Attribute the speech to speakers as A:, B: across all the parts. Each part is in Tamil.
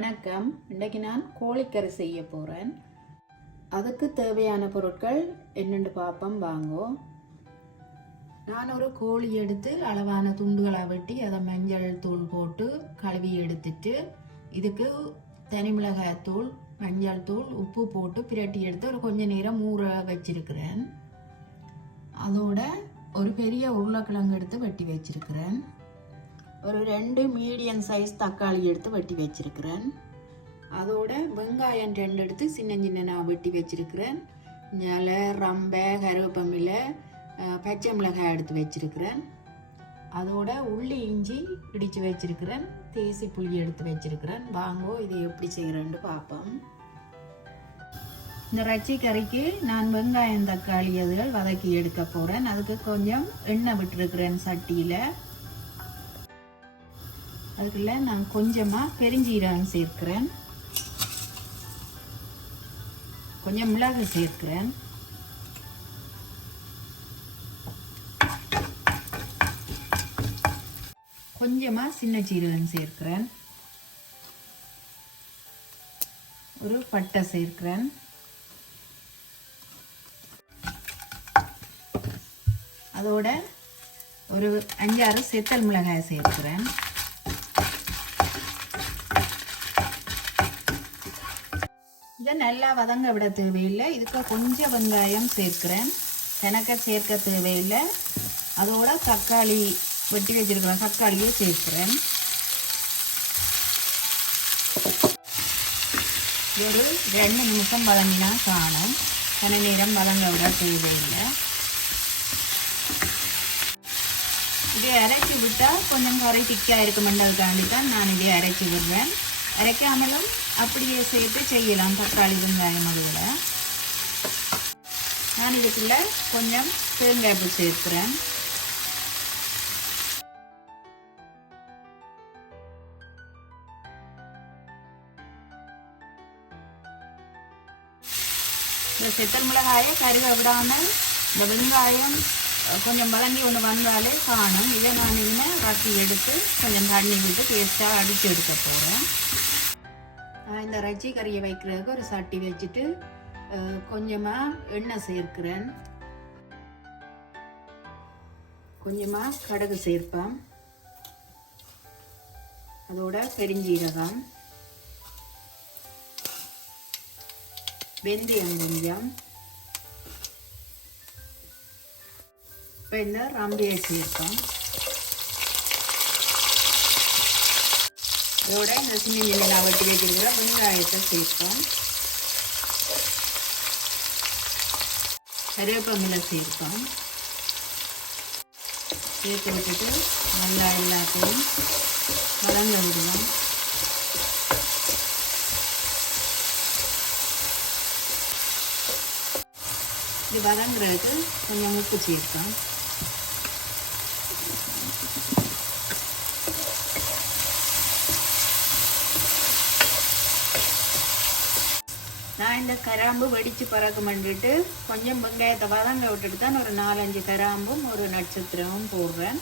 A: வணக்கம். இன்றைக்கு நான் கோழிக்கறி செய்ய போகிறேன் அதுக்கு தேவையான பொருட்கள் என்னென்று பார்ப்போம் வாங்கோ. நான் ஒரு கோழி எடுத்து அளவான துண்டுகளை வெட்டி அதை மஞ்சள் தூள் போட்டு கழுவி எடுத்துட்டு இதுக்கு தனி மிளகாய் தூள் மஞ்சள் தூள் உப்பு போட்டு பிரட்டி எடுத்து ஒரு கொஞ்சம் நேரம் ஊற வச்சிருக்கிறேன். அதோட ஒரு பெரிய உருளைக்கிழங்கு எடுத்து வெட்டி வச்சிருக்கிறேன். ஒரு ரெண்டு மீடியம் சைஸ் தக்காளி எடுத்து வெட்டி வச்சிருக்கிறேன். அதோட வெங்காயம் ரெண்டு எடுத்து சின்ன சின்னனாக வெட்டி வச்சிருக்கிறேன். இலை ரம்பை கருவேப்பமில்லை பச்சை மிளகாய் எடுத்து வச்சிருக்கிறேன். அதோட உள்ளி இஞ்சி இடித்து வச்சிருக்கிறேன். தேசி புளி எடுத்து வச்சிருக்கிறேன். வாங்கோ இதை எப்படி செய்கிறேன்னு பார்ப்போம் இந்த ரச்சி கறிக்கு நான் வெங்காயம் தக்காளி அதுகள் வதக்கி எடுக்க போகிறேன் அதுக்கு கொஞ்சம் எண்ணெய் விட்டுருக்கிறேன் சட்டியில். அதுக்குள்ள நான் கொஞ்சமாக பெருஞ்சீரகம் சேர்க்கிறேன். கொஞ்சம் மிளகு சேர்க்கிறேன். கொஞ்சமாக சின்ன சீரகம் சேர்க்கிறேன். ஒரு பட்டை சேர்க்கிறேன். அதோட ஒரு அஞ்சாறு செத்தல் மிளகாய் சேர்க்கிறேன். இதை நல்லா வதங்க விட தேவையில்லை. இதுக்கு கொஞ்சம் வெங்காயம் சேர்க்கிறேன். எனக்கு சேர்க்க தேவையில்லை. அதோட தக்காளி வெட்டி வச்சிருக்கிறேன் தக்காளியை சேர்க்கிறேன். ஒரு ரெண்டு நிமிஷம் வதங்கினா காணும். கன நேரம் வதங்க விட தேவையில்லை. இதை அரைச்சி விட்டால் கொஞ்சம் குறை திக்காக இருக்குமென்றதுக்காண்டி தான் நான் இதை அரைச்சி விடுறேன் அரைக்காமலும் அப்படியே சேர்த்து செய்யலாம். தக்காளி வெங்காயம் அதோட. நான் இதுக்குள்ள கொஞ்சம் தேங்காய் பூ சேர்க்கிறேன். இந்த செத்தல் மிளகாயை கருக விடாமல் இந்த வெங்காயம் கொஞ்சம் வதங்கி ஒன்று வந்தாலே காணும். இதை நான் இன்னும் ரத்தி எடுத்து கொஞ்சம் தண்ணி விட்டு டேஸ்ட்டாக அடித்து எடுக்க போகிறேன் நான் இந்த ரச்சி கறியை வைக்கிறதுக்கு ஒரு சட்டி வச்சுட்டு கொஞ்சமாக எண்ணெய் சேர்க்கிறேன். கொஞ்சமாக கடுகு சேர்ப்பேன். அதோட பெருஞ்சீரகம் வெந்தயம் கொஞ்சம். இப்போ இந்த ரம்பியை சேர்ப்போம் இதோட இந்த சின்ன சின்ன நான் வெட்டி வச்சிருக்கிற வெங்காயத்தை சேர்ப்போம். கருவேப்பமில்லை சேர்ப்போம். சேர்த்து விட்டுட்டு நல்லா எல்லாத்தையும் வதங்க விடுவோம் இது வதங்குறதுக்கு கொஞ்சம் உப்பு சேர்ப்போம். இந்த கராம்பு வெடித்து பறக்குமென்றுட்டு கொஞ்சம் வெங்காயத்தை வதங்க விட்டுட்டு தான் ஒரு நாலஞ்சு கராம்பும் ஒரு நட்சத்திரமும் போடுறேன்.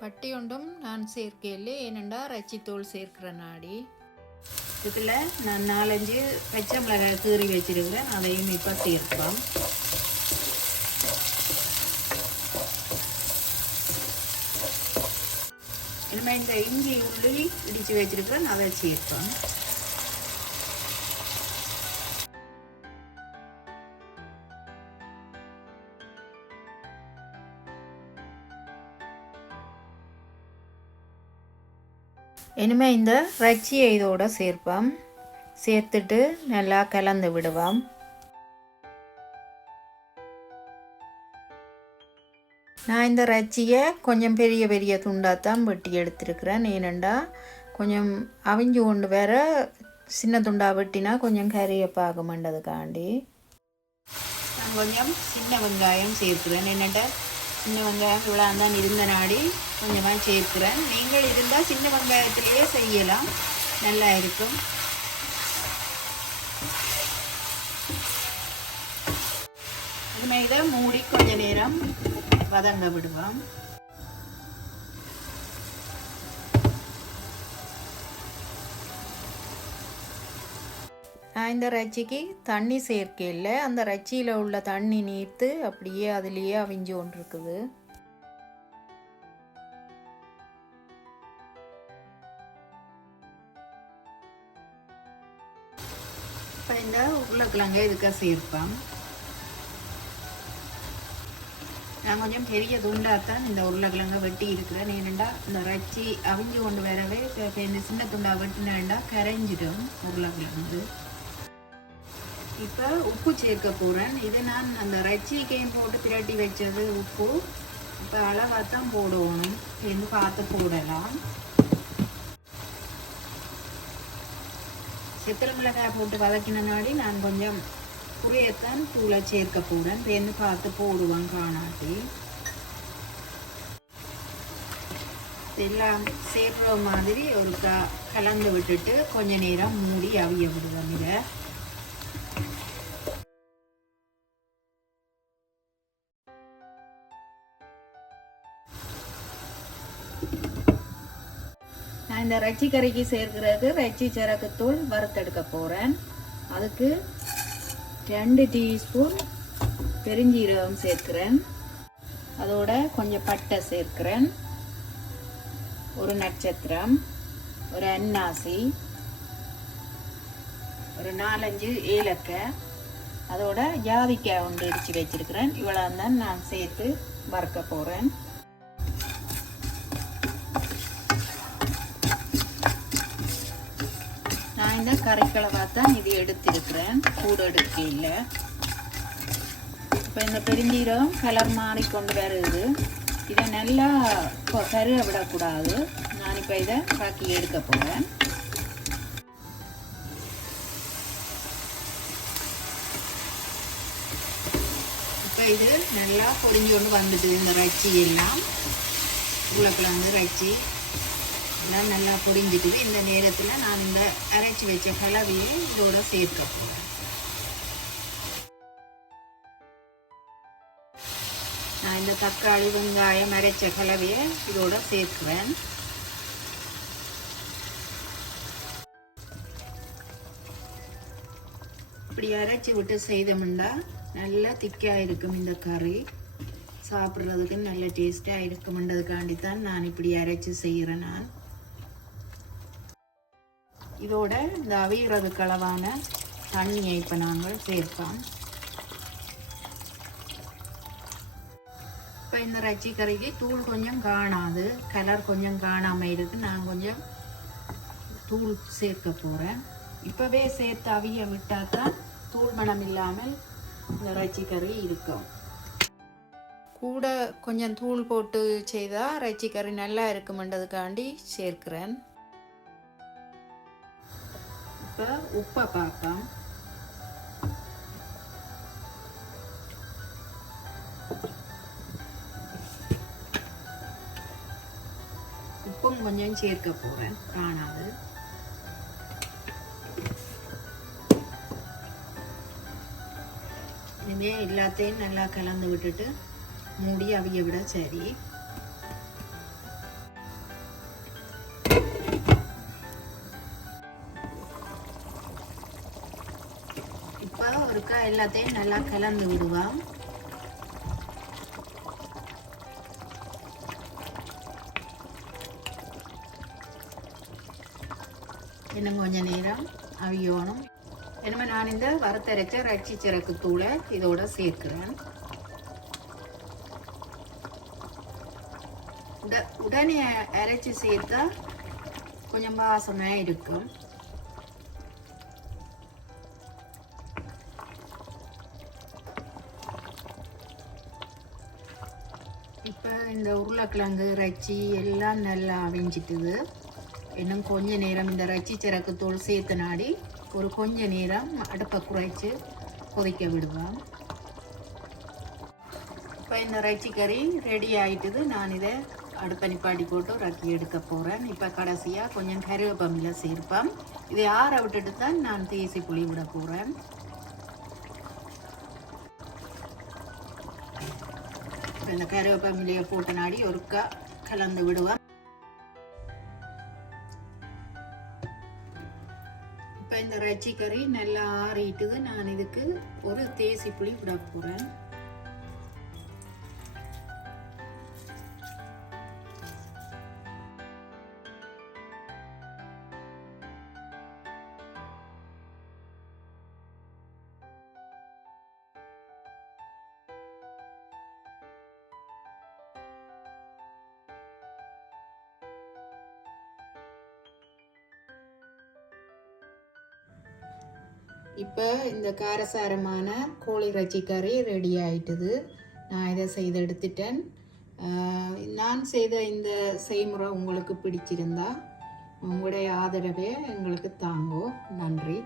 A: பட்டி ஒன்றும் நான் சேர்க்கையில் ஏனெண்டா ரச்சித்தூள் சேர்க்கிற நாடி? இதில் நான் நாலஞ்சு பச்சை மிளகாய் கீறி வச்சிருக்கிறேன். அதையும் இப்போ சேர்ப்போம் இனிமேல் இந்த இஞ்சி உள்ளி இடித்து வச்சிருக்கிறேன். அதை சேர்ப்போம் இனிமே இந்த ரச்சியை இதோட சேர்ப்போம். சேர்த்துட்டு நல்லா கலந்து விடுவோம். நான் இந்த ரச்சியை கொஞ்சம் பெரிய பெரிய துண்டாக தான் வெட்டி எடுத்துருக்கிறேன். ஏனெண்டா கொஞ்சம் அவிஞ்சு கொண்டு வேற சின்ன துண்டாக வெட்டினா கொஞ்சம் கறியை பார்க்க மாட்டதுக்காண்டி நான் கொஞ்சம் சின்ன வெங்காயம் சேர்த்துறேன் என்னட்ட சின்ன வெங்காயம் இவ்வளோ தான் இருந்த நாடி. கொஞ்சமாக சேர்க்கிறேன். நீங்கள் இருந்தால் சின்ன வெங்காயத்திலேயே செய்யலாம். நல்லா இருக்கும். இதுமே இதை மூடி கொஞ்ச நேரம் வதங்க விடுவோம். இந்த ரச்சிக்கு தண்ணி சேர்க்கையில் அந்த ரச்சியில் உள்ள தண்ணி நீர்த்து அப்படியே அதுலேயே அவிஞ்சு கொண்டு இருக்குது இப்போ இந்த உருளைக்கிழங்க இதுக்காக சேர்ப்போம். நான் கொஞ்சம் பெரிய துண்டாத்தான் இந்த உருளைக்கிழங்க வெட்டி இருக்கிறேன். ஏனெண்டா இந்த ரச்சி அவிஞ்சு கொண்டு வரவே இப்ப- இந்த சின்ன துண்டா வெட்டினேன்டா கரைஞ்சிடும் உருளைக்கிழங்கு. இப்போ உப்பு சேர்க்க போகிறேன் இது நான் அந்த ரச்சிக்கையும் போட்டு பிரட்டி வச்சது உப்பு. இப்போ அளவாக தான் போடணும். என்று பார்த்து போடலாம். சித்திர மிளகாய் போட்டு வதக்கினாடி நான் கொஞ்சம் புரியத்தான் தூளை சேர்க்க போகிறேன் பேருந்து பார்த்து போடுவேன் காணாட்டி. எல்லாம் சேர்ற மாதிரி ஒரு க கலந்து விட்டுட்டு கொஞ்ச நேரம் மூடி அவிய விடுவேன் இதை. நான் இந்த ரச்சி கறிக்கு சேர்க்கிறதுக்கு ரச்சி சரக்குத்தூள் வறுத்தெடுக்க போகிறேன் அதுக்கு ரெண்டு டீஸ்பூன் பெருஞ்சீரகம் சேர்க்கிறேன். அதோட கொஞ்சம் பட்டை சேர்க்கிறேன். ஒரு நட்சத்திரம் ஒரு அன்னாசி ஒரு நாலஞ்சு ஏலக்காய். அதோட ஜாதிக்காய் ஒன்று இடித்து வச்சிருக்கிறேன். இவ்வளோ தான் நான் சேர்த்து வறுக்க போகிறேன் இந்த கறிக்கிழவா தான் இது எடுத்திருக்கிறேன். கூட எடுக்க இல்லை. இப்போ இந்த பெருஞ்சீரகம் கலர் மாறி கொண்டு வருது. இதை நல்லா இப்போ கருக விடக்கூடாது. நான் இப்போ இதை பாக்கி எடுக்க போகிறேன் இப்போ இது நல்லா பொரிஞ்சு கொண்டு வந்துட்டு இந்த ரச்சி எல்லாம் உருளைக்கிழங்கு ரச்சி எல்லாம் நல்லா பொரிஞ்சிட்டுது இந்த நேரத்தில் நான் இந்த அரைச்சி வச்ச கலவையை இதோட சேர்க்க போகிறேன் நான் இந்த தக்காளி வெங்காயம் அரைச்ச கலவையை இதோட சேர்க்குவேன் இப்படி அரைச்சி விட்டு செய்தோம்னா நல்லா திக்காக இருக்கும் இந்த கறி. சாப்பிட்றதுக்கு நல்ல டேஸ்ட்டாக இருக்கும்ன்றதுக்காண்டி தான் நான் இப்படி அரைச்சி செய்கிறேன் நான். இதோட இந்த அவியறதுக்கு அளவான தண்ணியை இப்போ நாங்கள் சேர்ப்போம் இப்போ இந்த ரச்சி கறிக்கு தூள் கொஞ்சம் காணாது கலர் கொஞ்சம் காணாமல் இருக்கு. நான் கொஞ்சம் தூள் சேர்க்க போகிறேன் இப்போவே சேர்த்து அவிய விட்டால் தான் தூள் மணம் இல்லாமல் இந்த ரச்சி கறி இருக்கும். கூட கொஞ்சம் தூள் போட்டு செய்தால் ரச்சி கறி நல்லா இருக்குமென்றதுக்காண்டி சேர்க்கிறேன். இப்போ உப்பை பார்ப்போம் உப்பும் கொஞ்சம் சேர்க்க போகிறேன் காணாது. இனிமே எல்லாத்தையும் நல்லா கலந்து விட்டுட்டு மூடி அவிய விட சரி. எல்லாத்தையும் நல்லா கலந்து விடுவோம் இன்னும் கொஞ்ச நேரம் அவியணும். என்னமோ நான் இந்த வறுத்தரைச்ச ரச்சி சிறக்கு தூளை இதோட சேர்க்கிறேன். உட உடனே அரைச்சி சேர்த்தா கொஞ்சம் வாசமாக இருக்கும். இப்போ இந்த உருளைக்கிழங்கு ரச்சி எல்லாம் நல்லா அவிஞ்சிட்டுது. இன்னும் கொஞ்ச நேரம் இந்த ரச்சி சிறக்கு தூள் சேர்த்து நாடி ஒரு கொஞ்ச நேரம் அடுப்பை குறைச்சி கொதிக்க விடுவோம். இப்போ இந்த இறைச்சி கறி ரெடி ஆகிட்டுது நான் இதை அடுப்பை நிப்பாட்டி போட்டு ரக்கி எடுக்க போகிறேன் இப்போ கடைசியாக கொஞ்சம் கருவேப்பமில சேர்ப்பேன் இதை ஆற விட்டுட்டு தான் நான் தேசி புளி விட போகிறேன் இந்த கருவேப்பிலையை போட்டு நாடி ஒருக்கா கலந்து விடுவேன் இப்போ இந்த ரச்சிக்கறி கறி நல்லா ஆறிட்டுது. நான் இதுக்கு ஒரு தேசி புளி விட போகிறேன் இப்போ இந்த காரசாரமான கோழி இறைச்சி கறி ரெடி ஆயிட்டுது. நான் இதை செய்து எடுத்துட்டேன். நான் செய்த இந்த செய்முறை உங்களுக்கு பிடிச்சிருந்தா உங்களுடைய ஆதரவே எங்களுக்கு தாங்கோ. நன்றி.